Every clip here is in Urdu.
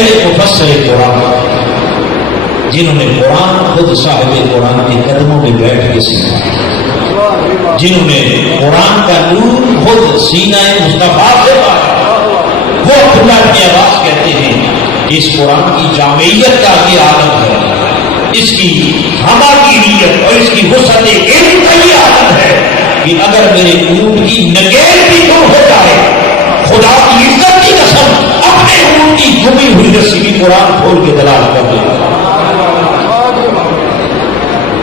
پہلے مفسر قرآن جنہوں نے قرآن خود صاحب قرآن کے قدموں میں بیٹھ کے سیکھا، جنہوں نے قرآن کا نور خود سینہ مصطفیٰ سے پایا، وہ عبداللہ کی آواز کہتے ہیں کہ اس قرآن کی جامعیت کا یہ عالم ہے، اس کی ہماگیریت اور اس کی وسعت علم کا یہ عالم ہے کہ اگر میرے اونٹ کی نگین بھی دور ہو جائے، خدا کی عزت کی قسم اپنے اونٹ کی گمی ہوئی رسی بھی قرآن کھول کے دلال کر دے گا۔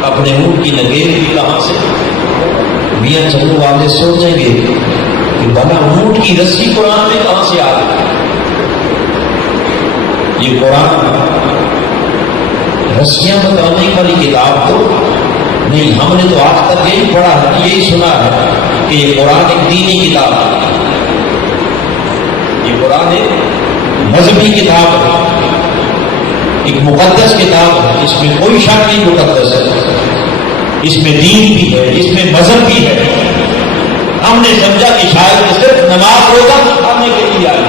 اپنے اونٹ کی نگین بھی کہاں سے؟ میاں چلو والے سوچیں گے کہ بنا اونٹ کی رسی قرآن میں کہاں سے آ گئی؟ یہ قرآن رسیاں بتانے والی کتاب تو نہیں، ہم نے تو آج تک یہی پڑھا ہے، یہی سنا ہے کہ یہ قرآن ایک دینی کتاب ہے، یہ قرآن ایک مذہبی کتاب ہے، ایک مقدس کتاب ہے، اس میں کوئی شک نہیں مقدس ہے، اس میں دین بھی ہے، اس میں مذہب بھی ہے۔ ہم نے سمجھا کہ شاید صرف نماز روزہ سکھانے کے لیے آئی،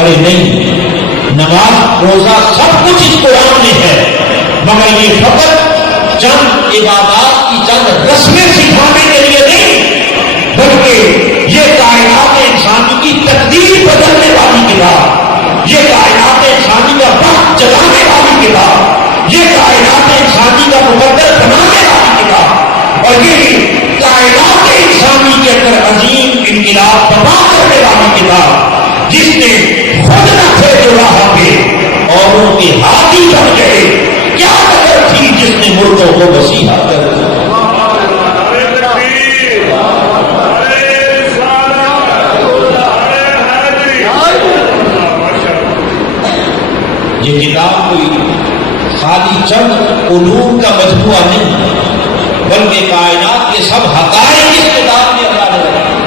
ارے نہیں، نماز روزہ سب کچھ اس قرآن میں ہے، مگر یہ فقط چند عبادات کی چند رسمیں سکھانے کے لیے نہیں، بلکہ یہ کائنات انسانی کی تقدیر بدلنے والی کتاب، یہ کائنات انسانی کا وقت چلانے والی کتاب، یہ کائنات انسانی کا مقدر بنانے والی کتاب، اور یہ کائنات انسانی کے اندر عظیم انقلاب برپا کرنے والی کتاب، جس نے خود نہ تھے جو راہ پہ اوروں کے ہاتھی بن گئے، کیا قدر تھی جس نے مردوں کو مسیحا کر دیا۔ یہ کتاب کوئی خالی چند علوم کا مجموعہ نہیں، بلکہ کائنات کے سب حقائق اس کتاب میں اللہ نے رکھے۔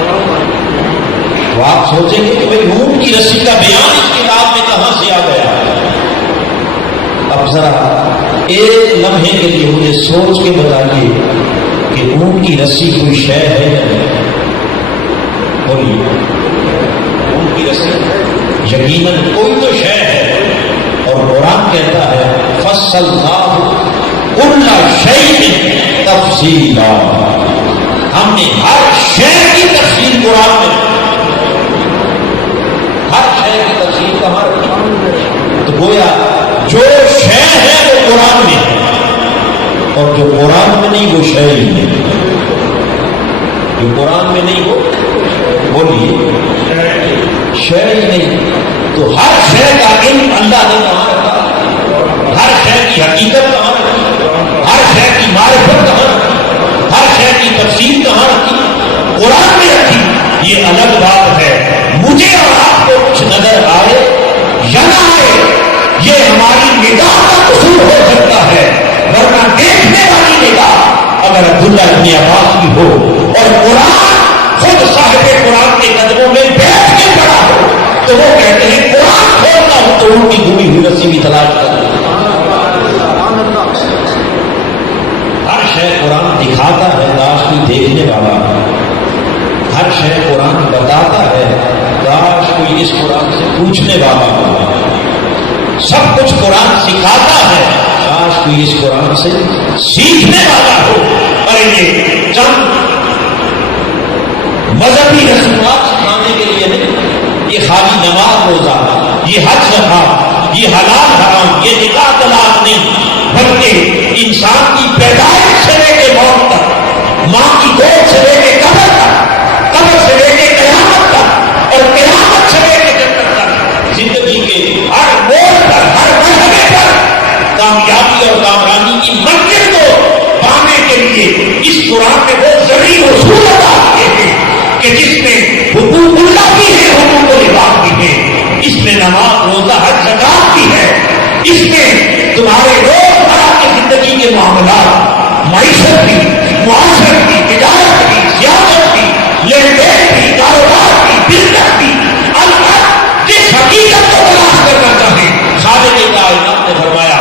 تو آپ سوچیں گے کہ بھائی اونٹ کی رسی کا بیان اس کتاب میں کہاں سے آ گیا؟ اب ذرا ایک لمحے کے لیے مجھے سوچ کے بتائیے کہ اونٹ کی رسی کوئی شے ہے یا نہیں؟ بولیے، اونٹ کی رسی یقیناً کوئی تو شے ہے، اور قرآن کہتا ہے فصلناہ کل شیء تفصیلا، ہم نے ہر شے کی تفصیل قرآن میں، ہر شے کی تفصیل کہاں رکھی؟ تو گویا جو شے ہے وہ قرآن میں ہے، اور جو قرآن میں نہیں وہ شے ہی نہیں، جو قرآن میں نہیں وہ بولیے شے ہی نہیں۔ تو ہر شے کا علم اللہ نے کہاں رکھا؟ ہر شے کی حقیقت کہاں رکھی؟ ہر شے کی معرفت کہاں رکھی؟ ہر شے کی تفصیل کہاں رکھی؟ قرآن میں رکھی۔ یہ الگ بات ہے مجھے اور آپ کو کچھ نظر آئے یا نہ آئے، یہ ہماری نگاہ کا قصور ہو سکتا ہے، ورنہ دیکھنے والی نگاہ اگر عبداللہ ابن عباس کی ہو اور قرآن خود صاحب قرآن کے قدموں میں بیٹھ کے پڑا ہو، تو وہ کہتے ہیں قرآن کھولتا ہوں تو ان کی گمی ہوئی رسی بھی تلاش کر۔ ہر شے قرآن دکھاتا ہے، کاش کوئی دیکھنے والا ہے، ہر شے قرآن بتاتا ہے، کاش کوئی اس قرآن سے پوچھنے والا ہو، سب کچھ قرآن سکھاتا ہے، کاش کوئی اس قرآن سے سیکھنے والا ہو۔ اور یہ چند مذہبی رسومات سکھانے کے لیے نہیں، یہ خالی نماز روزہ، یہ حج زکات، یہ حلال حرام، یہ نکاح طلاق نہیں، بلکہ انسان کی پیدائش سے لے کے موت تک، ماں کی گود سے لے کے قبر تک، قبر سے لے کے قیامت تک، اور قیامت سے لے کے جنت تک، زندگی کے ہر موڑ پر، ہر مرحلے پر کامیابی اور کامرانی کی منزل کو پانے کے لیے اس قرآن میں وہ ذریعہ اصول ادا کیے ہیں کہ جس میں حقوق اللہ بھی ہے، حقوق العباد بھی ہے، اس میں نماز روزہ حج زکات بھی ہے، اس میں تمہارے روزمرہ کی زندگی کے معاملات، معیشت بھی، معاشرت بھی، تجارت بھی، سیاست بھی، لین دین بھی، کاروبار بھی، بزنس بھی، الگ جس حقیقت کو تلاش کرنا چاہیں، خالق کائنات نے فرمایا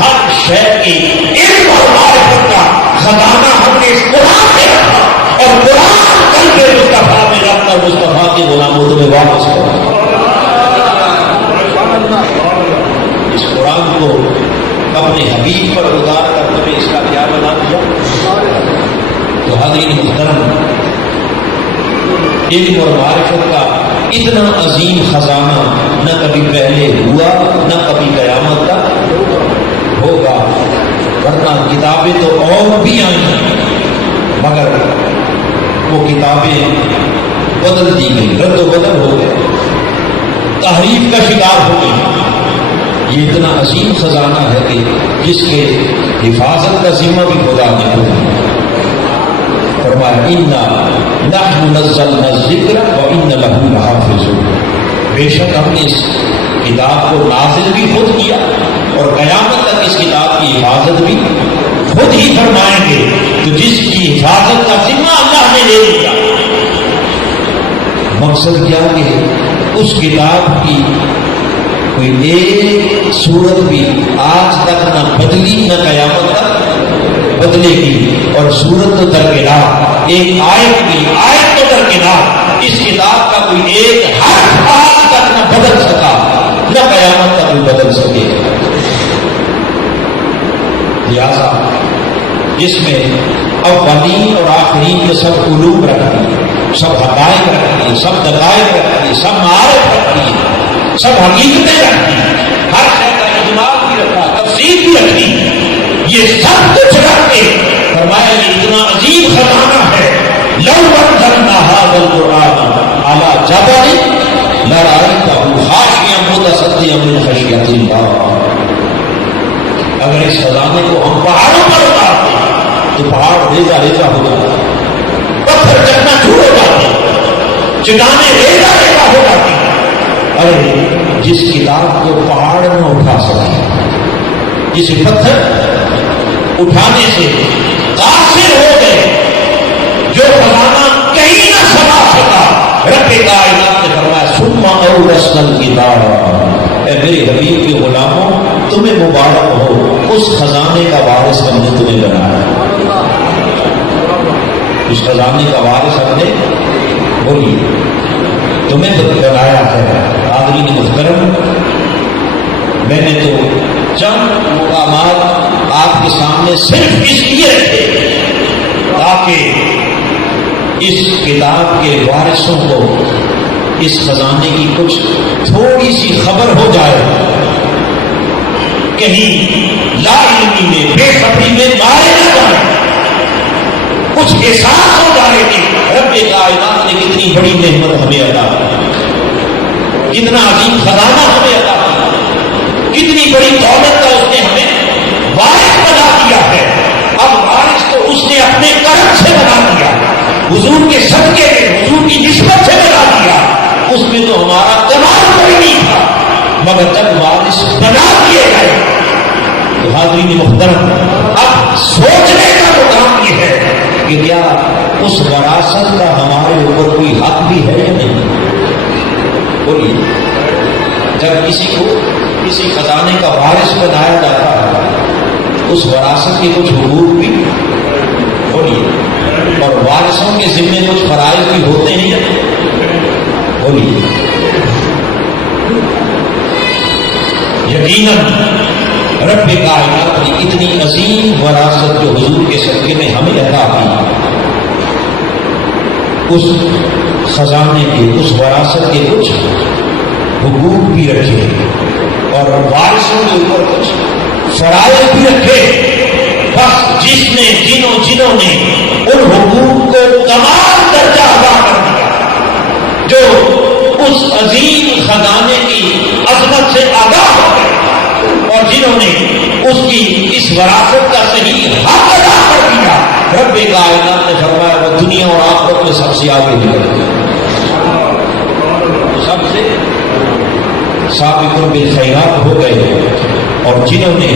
ہر شے کی علم اور معرفت کا خزانہ ہم نے اس قرآن میں رکھا، اور قرآن قلب مصطفیٰ میں رکھ کر مصطفیٰ کے غلاموں میں واپس کر اپنے حبیب پر اتار کر تمہیں اس کا کیا بنا دیا. تو حاضرین محترم، علم اور معرفت کا اتنا عظیم خزانہ نہ کبھی پہلے ہوا نہ کبھی قیامت تک ہوگا. ورنہ کتابیں تو اور بھی آئیں مگر وہ کتابیں بدل دی گئی، رد و بدل ہو گئے، تحریف کا شکار ہو گئی. یہ اتنا عظیم خزانہ ہے کہ جس کے حفاظت کا ذمہ بھی خدا نے دیا. فرمایا انا نحن نزلنا الذکر وانا له لحافظون. بے شک ہم نے اس کتاب کو نازل بھی خود کیا اور قیامت تک اس کتاب کی حفاظت بھی خود ہی فرمائیں گے. تو جس کی حفاظت کا ذمہ اللہ نے لے لیا، مقصد کیا کہ اس کتاب کی کوئی ایک صورت بھی آج تک نہ بدلی نہ قیامت تک بدلے گی. اور صورت تو درکنار، ایک آیت بھی، آیت تو درکنار، اس کتاب کا کوئی ایک حرف آج تک نہ بدل سکا نہ قیامت تک بھی بدل سکے. لہذا جس میں اولین اور آخرین کے سب علوم رکھتی ہے، سب حقائق رکھتی ہے، سب دقائق رکھتی ہے، سب معارف رکھتی ہے، سب حقیقتیں رکھتی ہیں، ہر شے کا اجمال بھی رکھا، تفسیر بھی رکھتی، یہ سب کچھ رکھ کے فرمایا یہ اتنا عظیم خزانہ ہے. لو انزلنا هذا القرآن على جبل لرأيته خاشعا متصدعا من خشية الله. اگر اس خزانے کو ہم پہاڑوں پر اتارتے تو پہاڑ ریزہ ریزہ ہو جاتا، پتھر چکنا چور ہو جاتے، چٹانیں ریزہ ریزہ ہو جاتی. ارے جس کتاب کو پہاڑ نہ اٹھا سکے، جسے پتھر اٹھانے سے قاصر ہو گئے، جو خزانہ کہیں نہ سما سکا، رب کائنات نے فرمایا ثم اورثنا الکتاب. اے میرے حبیب کے غلاموں، تمہیں مبارک ہو، اس خزانے کا وارث ہم نے تمہیں بنایا. اس خزانے کا وارث ہم نے بولی تمہیں بنایا ہے. حاضرین محترم، میں نے تو چند مقامات آپ کے سامنے صرف اس لیے رکھے تاکہ اس کتاب کے وارثوں کو اس خزانے کی کچھ تھوڑی سی خبر ہو جائے، کہیں لا علمی میں، بے خبری میں مارے نہ جائیں، کچھ احساس ہو جائے کہ رب کائنات نے کتنی بڑی نعمت ہمیں عطا کی، کتنا عظیم خزانہ ہمیں عطا کی، کتنی بڑی دولت کا اس نے ہمیں وارث بنا دیا ہے. اب وارث تو اس نے اپنے کرم سے بنا دیا، حضور کے صدقے میں، حضور کی نسبت سے بنا دیا. اس میں تو ہمارا کمال کوئی نہیں تھا، مگر جب وارث بنا دیے گئے تو حاضرین محترم اب سوچنے کا مقام یہ ہے کہ کیا اس وراثت کا ہمارے اوپر کوئی حق بھی ہے یا نہیں. بولیے، جب کسی کو کسی خزانے کا وارث بنایا جاتا ہے، اس وراثت کے کچھ حقوق بھی بولیے، اور وارثوں کے ذمے کچھ فرائض بھی ہوتے ہیں. بولیے، یقیناً رب کائنات کی اتنی عظیم وراثت جو حضور کے صدقے میں ہمیں عطا کی، اس خزانے کے، اس وراثت کے کچھ حقوق بھی رکھے اور وارثوں کے اوپر کچھ فرائض بھی رکھے. بس جنہوں نے ان حقوق کو تمام درجہ ادا کر دیا، جو اس عظیم خزانے کی عظمت سے آگاہ ہو گئے اور جنہوں نے اس کی اس وراثت کا صحیح حق ادا کر دیا، رب کائنات نے فرمایا وہ دنیا اور آخرت میں سب سے آگے نکل گئے، سب سے سابقون بالخیرات ہو گئے. اور جنہوں نے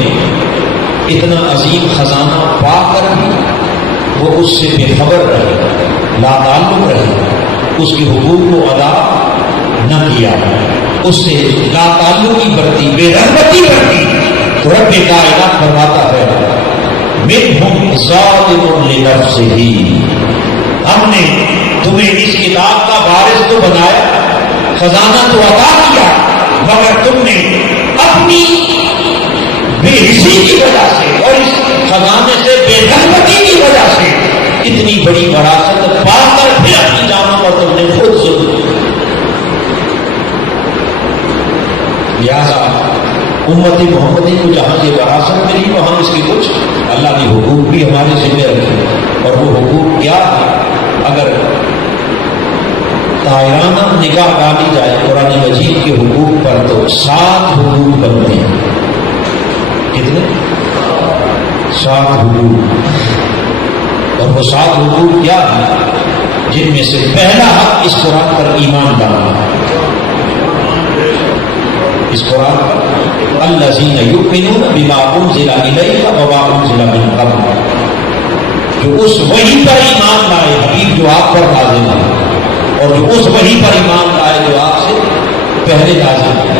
اتنا عظیم خزانہ پا کر بھی وہ اس سے بے خبر رہے، لاتعلق رہے، اس کے حقوق کو ادا نہ کیا، اس سے لاتعلقی برتی، بے رغبتی برتی، تو رب کائنات فرماتا ہے منہم ظالم لنفسہ، ہم نے تمہیں اس کتاب کا وارث تو بنایا، خزانہ تو عطا کیا، مگر تم نے اپنی بے حسی کی وجہ خزانے سے بے رغبتی کی وجہ سے اتنی بڑی وراثت پا کر پھر اپنی جانوں پر تم نے خود ظلم کیا۔ لہذا امت محمدی کو جہاں یہ وراثت ملی وہاں اس کے کچھ اللہ نے حقوق بھی ہمارے ذمہ رکھے، اور وہ حقوق کیا ہے؟ اگر طائرانہ نگاہ ڈالی جائے قرآن مجید کے حقوق پر تو 7 حقوق بنتے ہیں۔ کتنے؟ 7 حقوق۔ اور وہ 7 حقوق کیا ہیں؟ جن میں سے پہلا حق اس قرآن پر ایمان لانا، اس قرآن پر الذین یؤمنون بما انزل الیک وما انزل من قبل، جو اس وحی پر ایمان لائے حبیب جو آپ پر نازل ہے، اور جو اس وحی پر ایمان لائے جو آپ سے پہلے نازل ہے۔